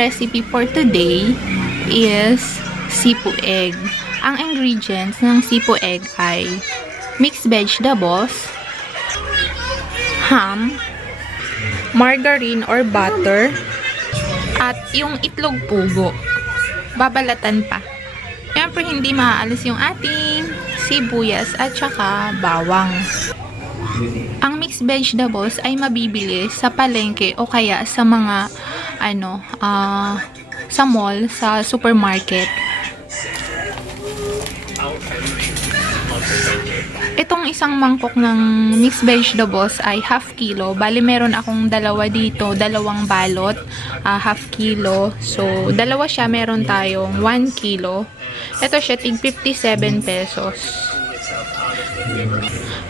recipe for today is sipu egg. Ang ingredients ng sipu egg ay mixed vegetables, ham, margarine or butter, at yung itlog pugo. Babalatan pa. Siyempre, hindi maaalis yung ating sibuyas at saka bawang. Ang mixed vegetables ay mabibili sa palengke o kaya sa mga sa mall, sa supermarket. Itong isang mangkok ng mixed vegetables ay half kilo. Bali, meron akong dalawa dito, dalawang balot, half kilo. So, dalawa siya, meron tayong 1 kilo. Ito siya, tig 57 pesos.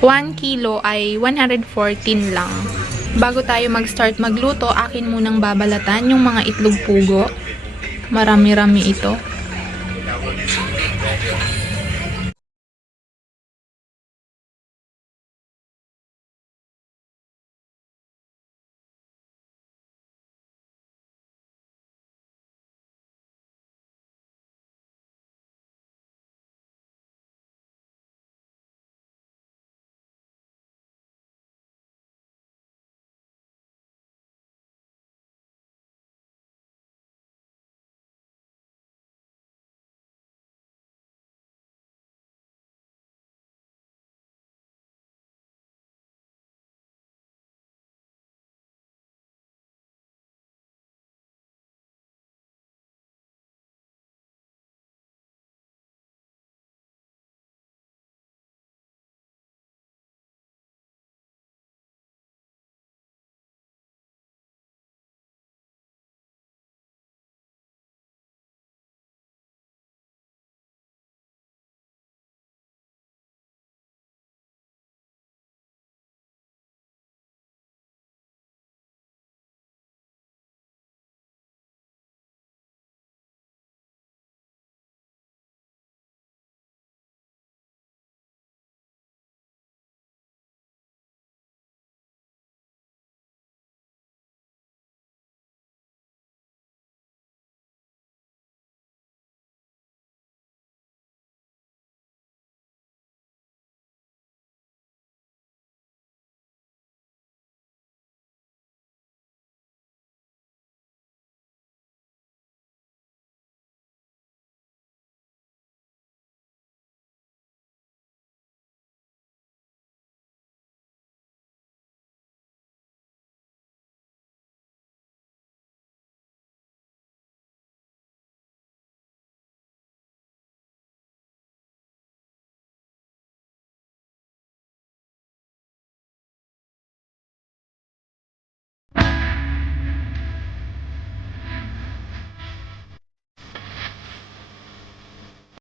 1 kilo ay 114 lang. Bago tayo mag-start magluto, akin munang babalatan yung mga itlog pugo. Marami-rami ito.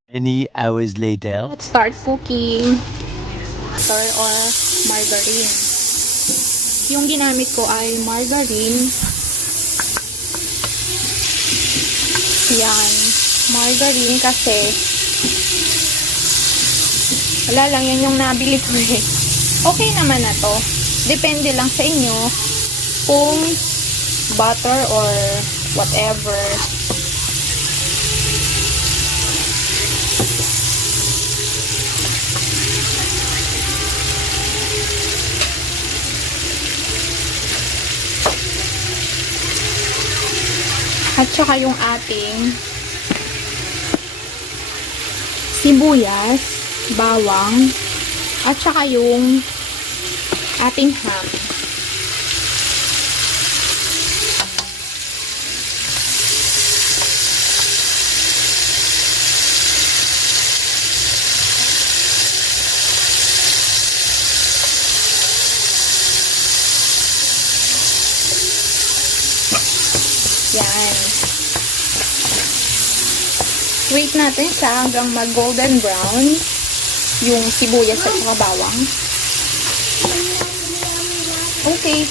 Many hours later. Let's start cooking. Butter or margarine. Yung ginamit ko ay margarine. Yan. Margarine kasi wala lang, yan yung nabili ko eh. Okay naman na to. Depende lang sa inyo kung butter or whatever. At saka yung ating sibuyas, bawang, at saka yung ating ham. Yan. Wait natin siya hanggang mag golden brown yung sibuyas at saka bawang. Okay.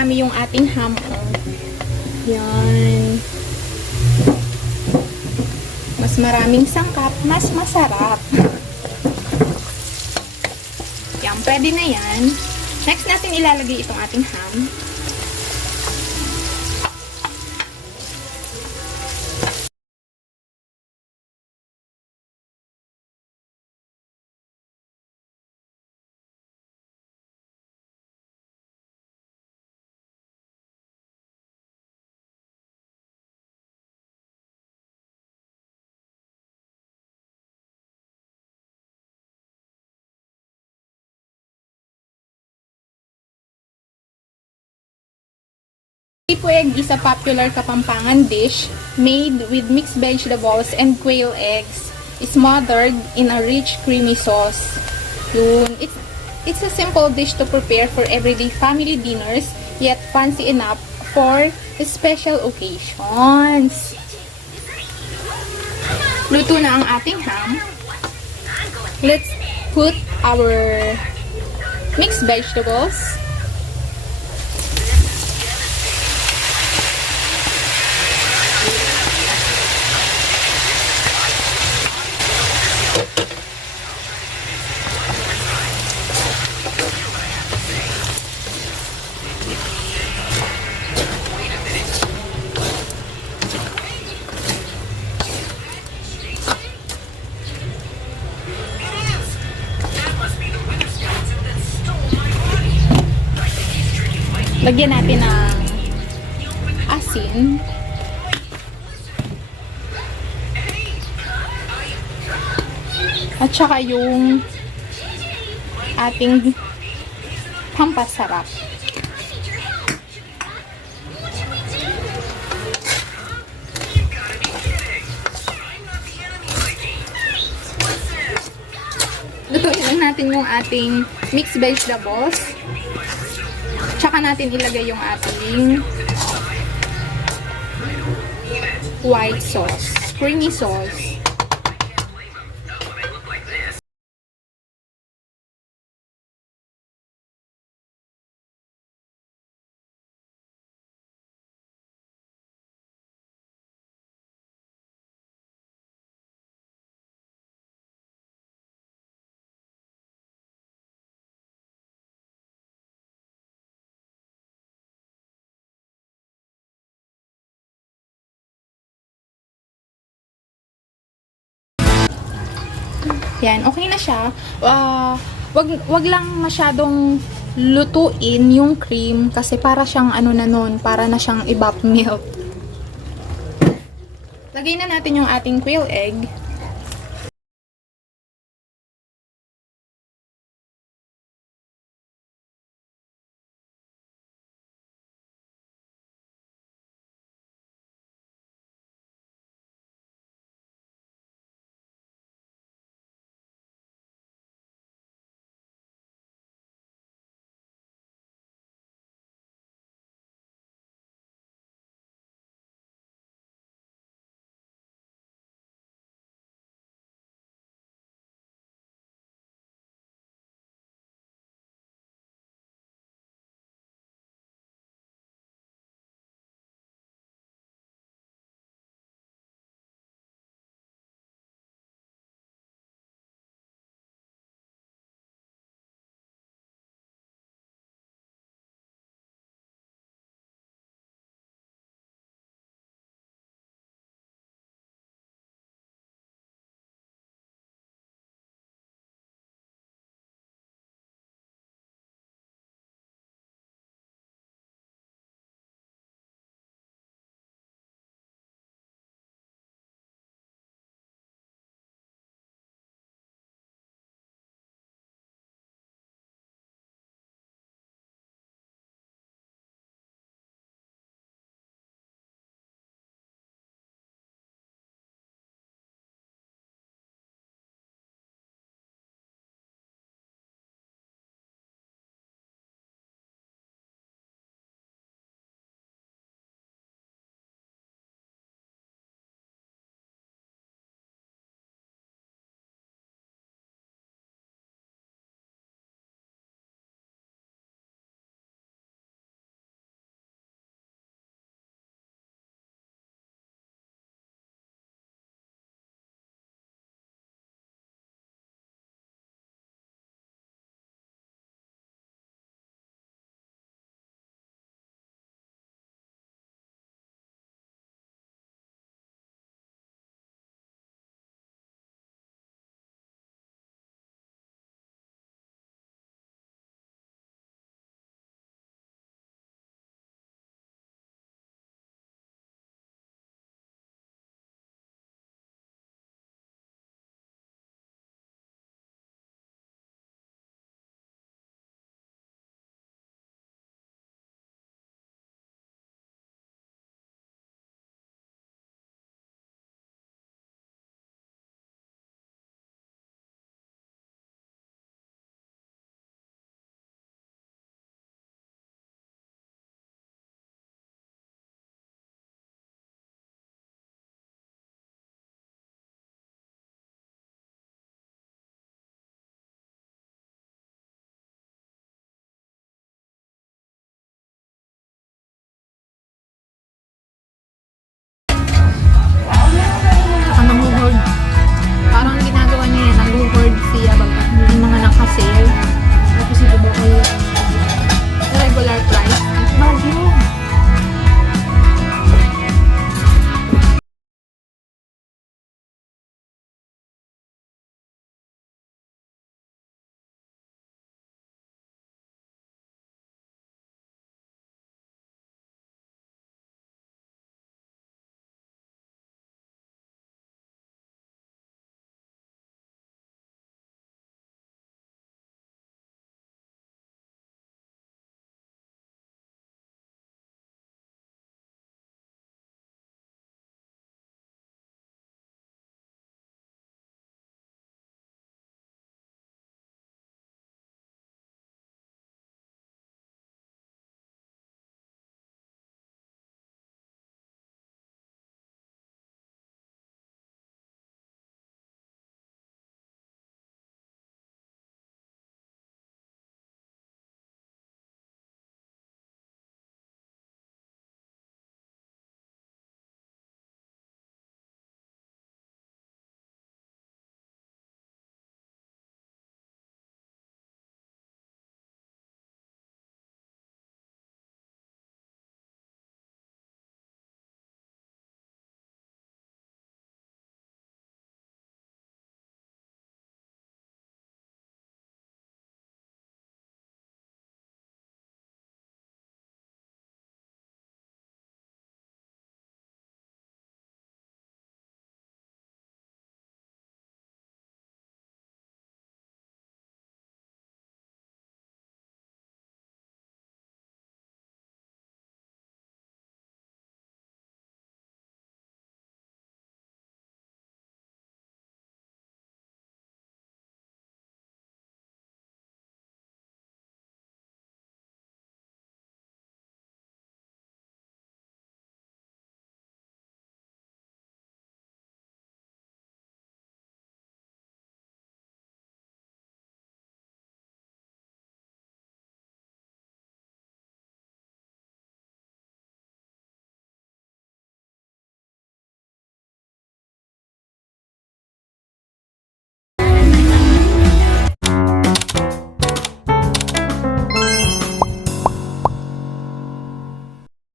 marami yung ating ham. Yan. Mas maraming sangkap, mas masarap. Yan, pwede na yan. Next natin ilalagay itong ating ham. Pueg is a popular Kapampangan dish made with mixed vegetables and quail eggs. Smothered in a rich creamy sauce. Yun. It's a simple dish to prepare for everyday family dinners, yet fancy enough for special occasions. Luto na ang ating ham. Let's put our mixed vegetables. Lagyan natin ng asin. At saka yung ating pampasarap. Lutuin lang natin yung ating mixed vegetables. Tsaka natin ilagay yung ating white sauce, creamy sauce. Yan, okay na siya. Wag lang masyadong lutuin yung cream kasi para siyang ano na nun, para na siyang evap milk. Lagay na natin yung ating quail egg.